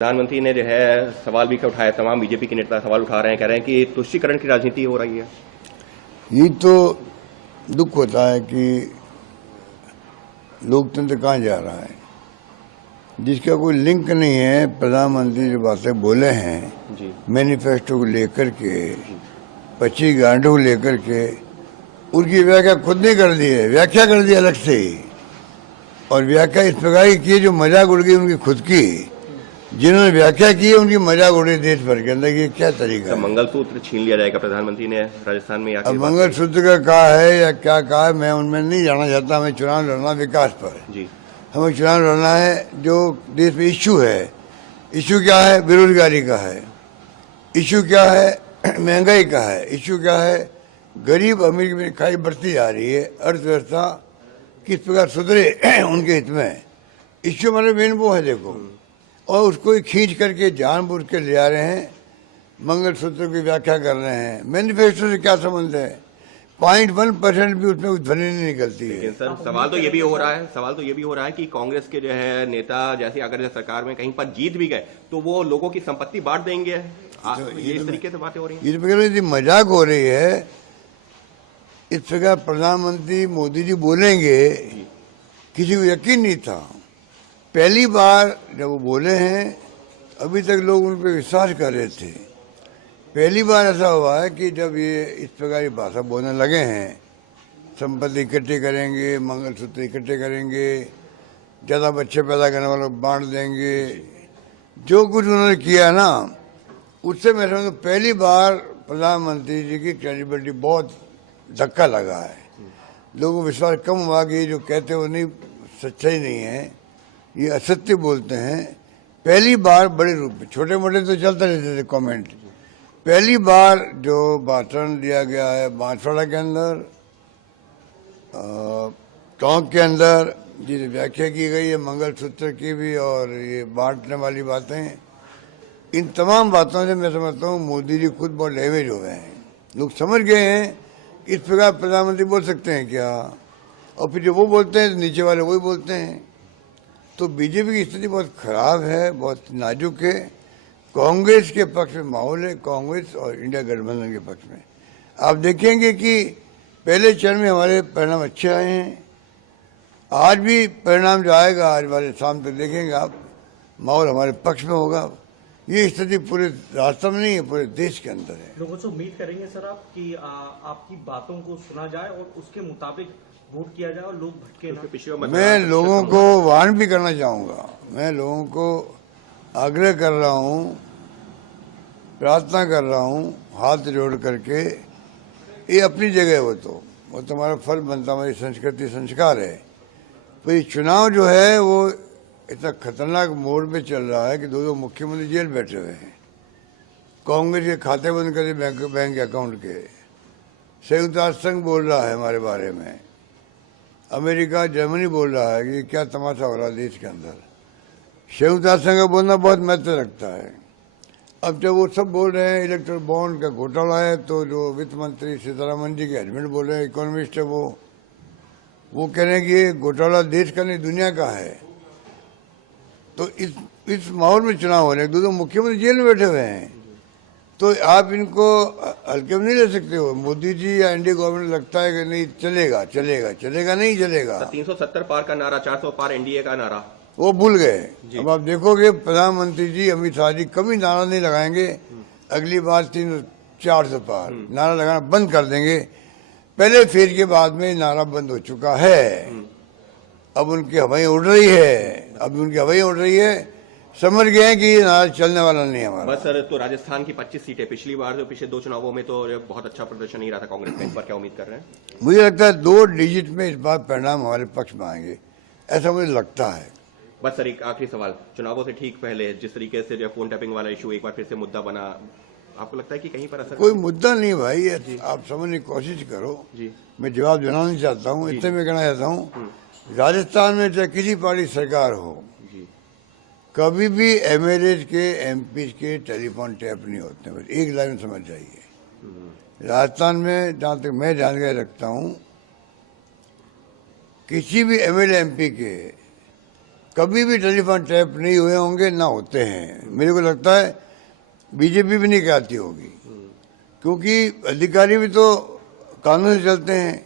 प्रधानमंत्री ने जो है सवाल भी उठाया, तमाम बीजेपी के नेता सवाल उठा रहे हैं, कह रहे हैं कि तुष्टीकरण की राजनीति हो रही है। ये तो दुख होता है कि लोकतंत्र कहाँ जा रहा है, जिसका कोई लिंक नहीं है। प्रधानमंत्री जो बातें बोले हैं मैनिफेस्टो को लेकर के, 25 गारंटी को लेकर के, उनकी व्याख्या खुद नहीं कर दी है, व्याख्या कर दी अलग से ही। और व्याख्या इस प्रकार की है जो मजाक उड़ गई उनकी खुद की। जिन्होंने व्याख्या की है उनकी मजाक उड़े देश भर के अंदर। ये क्या तरीका है? मंगलसूत्र छीन लिया जाएगा, प्रधानमंत्री ने राजस्थान में अब मंगलसूत्र का कहा है या क्या कहा है मैं उनमें नहीं जाना चाहता। हमें चुनाव लड़ना विकास पर जी, हमें चुनाव लड़ना है जो देश में इश्यू है। इश्यू क्या है? बेरोजगारी का है। इश्यू क्या है? महंगाई का है। इश्यू क्या है? गरीब अमीर में खाई बढ़ती जा रही है। अर्थव्यवस्था किस प्रकार सुधरे उनके हित में। इश्यू मतलब मेन वो है देखो, और उसको ही खींच करके जानबूझ के ले आ रहे हैं, मंगलसूत्र की व्याख्या कर रहे हैं। मैनिफेस्टो से क्या संबंध है? 0.1% भी उसमें कुछ ध्वनि नहीं निकलती है। सर सवाल तो ये भी हो रहा है कि कांग्रेस के जो है नेता जैसे अगर सरकार में कहीं पर जीत भी गए तो वो लोगों की संपत्ति बांट देंगे। ये इस तरीके से बातें हो रही हैं। इस प्रकार मजाक हो रही है। इस प्रकार प्रधानमंत्री मोदी जी बोलेंगे किसी को यकीन नहीं था। पहली बार जब वो बोले हैं, अभी तक लोग उन पर विश्वास कर रहे थे। पहली बार ऐसा हुआ है कि जब ये इस प्रकार की भाषा बोलने लगे हैं, संपत्ति इकट्ठी करेंगे, मंगलसूत्र इकट्ठे करेंगे, ज़्यादा बच्चे पैदा करने वालों को बांट देंगे, जो कुछ उन्होंने किया ना, उससे मैं समझता हूँ पहली बार प्रधानमंत्री जी की क्रेडिबिलिटी बहुत धक्का लगा है। लोगों को विश्वास कम हुआ कि जो कहते वो नहीं, सच्चाई नहीं है, ये असत्य बोलते हैं। पहली बार बड़े रूप में, छोटे मोटे तो चलते रहते थे कमेंट, पहली बार जो भाषण दिया गया है बांसवाड़ा के अंदर, टोंक के अंदर, जिस व्याख्या की गई है मंगलसूत्र की भी और ये बांटने वाली बातें, इन तमाम बातों से मैं समझता हूँ मोदी जी खुद बहुत डैमेज हो गए हैं। लोग समझ गए हैं इस प्रकार प्रधानमंत्री बोल सकते हैं क्या, और फिर जो वो बोलते हैं तो नीचे वाले वही बोलते हैं। तो बीजेपी की स्थिति बहुत खराब है, बहुत नाजुक है। कांग्रेस के पक्ष में माहौल है, कांग्रेस और इंडिया गठबंधन के पक्ष में। आप देखेंगे कि पहले चरण में हमारे परिणाम अच्छे आए हैं। आज भी परिणाम जो आएगा, आज वाले शाम तक देखेंगे आप, माहौल हमारे पक्ष में होगा। ये स्थिति पूरे रास्ते में नहीं है, पूरे देश के अंदर है। लोगों से उम्मीद करेंगे सर आप कि आपकी बातों को सुना जाए और उसके मुताबिक वोट किया जाए और लोग भटके ना। मैं लोगों को वार्न भी करना चाहूँगा। मैं लोगों को आग्रह कर रहा हूँ, प्रार्थना कर रहा हूँ हाथ जोड़ करके। ये अपनी जगह है, वो तो हमारा फर्ज बनता, हमारी संस्कृति संस्कार है। तो ये चुनाव जो है वो इतना खतरनाक मोड़ पे चल रहा है कि दो मुख्यमंत्री जेल बैठे हुए हैं। कांग्रेस के खाते बंद करे बैंक अकाउंट के। संयुक्त राष्ट्र संघ बोल रहा है हमारे बारे में, अमेरिका जर्मनी बोल रहा है कि क्या तमाशा हो रहा है देश के अंदर। संयुक्त राष्ट्र संघ का बोलना बहुत महत्व रखता है। अब जब वो सब बोल रहे हैं इलेक्ट्रल बॉन्ड का घोटाला है, तो जो वित्त मंत्री सीतारमन जी के हस्बैंड बोल रहे हैं, इकोनॉमिस्ट है, वो कह रहे हैं कि ये घोटाला देश का नहीं दुनिया का है। तो इस माहौल में चुनाव हो रहे हैं, दो मुख्यमंत्री जेल में बैठे हुए हैं, तो आप इनको हल्के में नहीं ले सकते हो। मोदी जी या एनडीए गवर्नमेंट लगता है कि नहीं चलेगा, नहीं चलेगा। 370 पार का नारा, 400 पार एनडीए का नारा वो भूल गए। अब आप देखोगे प्रधानमंत्री जी, अमित शाह जी कभी नारा नहीं लगाएंगे अगली बार 400 पार। नारा लगाना बंद कर देंगे। पहले फेज के बाद में नारा बंद हो चुका है। अब उनकी हवाएं उड़ रही है। समझ गए हैं कि ये नारा चलने वाला नहीं है हमारा। बस सर, तो राजस्थान की 25 सीटें, पिछली बार जो पिछले 2 चुनावों में तो बहुत अच्छा प्रदर्शन नहीं रहा था कांग्रेस का, इस बार क्या उम्मीद कर रहे हैं? मुझे लगता है 2 डिजिट में इस बार परिणाम हमारे पक्ष में आएंगे, ऐसा मुझे लगता है। बस सर एक आखिरी सवाल, चुनावों से ठीक पहले जिस तरीके से जो फोन टैपिंग वाला इशू एक बार फिर से मुद्दा बना, आपको लगता है कि कहीं पर असर? कोई मुद्दा नहीं भाई, आप समझने की कोशिश करो जी। मैं जवाब देना नहीं चाहता हूँ, इतने में कहना चाहता हूँ राजस्थान में चाहे किसी पार्टी सरकार हो, कभी भी एमएलए के एमपी के टेलीफोन टैप नहीं होते। बस एक लाइन समझ जाइए। राजस्थान में जहाँ तक मैं जानकारी रखता हूँ, किसी भी एमएलए एमपी के कभी भी टेलीफोन टैप नहीं हुए होंगे, ना होते हैं। मेरे को लगता है बीजेपी भी नहीं कहती होगी, क्योंकि अधिकारी भी तो कानून से चलते हैं,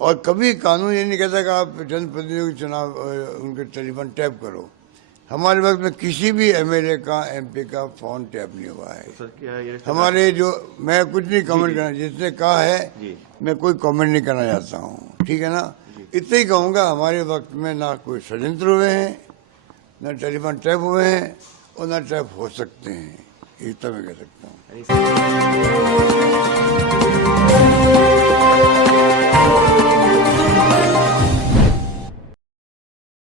और कभी कानून ये नहीं कहता कि आप जनप्रतिनिधियों के चुनाव उनके टेलीफोन टैप करो। हमारे वक्त में किसी भी एमएलए का, एमपी का फोन टैप नहीं हुआ है। सर क्या ये हमारे जो, मैं कुछ नहीं कमेंट करना, जिसने कहा है जी। मैं कोई कमेंट नहीं करना चाहता हूँ, ठीक है ना। इतना ही कहूँगा, हमारे वक्त में ना कोई षड्यंत्र हुए हैं, ना टेलीफोन टैप हुए हैं, और ना टैप हो सकते हैं। इतना मैं कह सकता हूँ। यानी